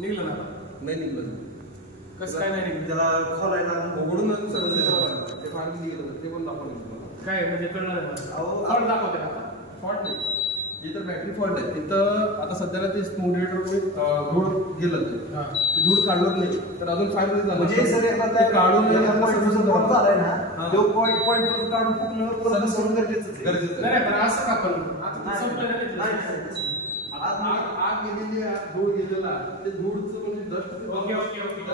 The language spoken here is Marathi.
निघलं ना नाही निघलं कसं काय नाही निघलं त्याला खोलायला उघडून सगळं ते फाडून गेलं ते पण दाखवलं काय म्हणजे कळलं नाही फॉल्ट दाखवते का फॉल्ट नाही जिथं बॅटरी फॉल्ट आहे तिथं आता सध्याला ते मोटिवेटर धूळ गेलं ते धूळ काढलं नाही तर अजून फायदा झाला म्हणजे सर काढून झालाय ना तो पॉईंट काढून पूर्ण सोडून गरजेचं नाही पण असं का पण आता संपलं नाही आग गेलेली धूळ गेलेला ते धूळचं म्हणजे डस्ट ओके ओके ओके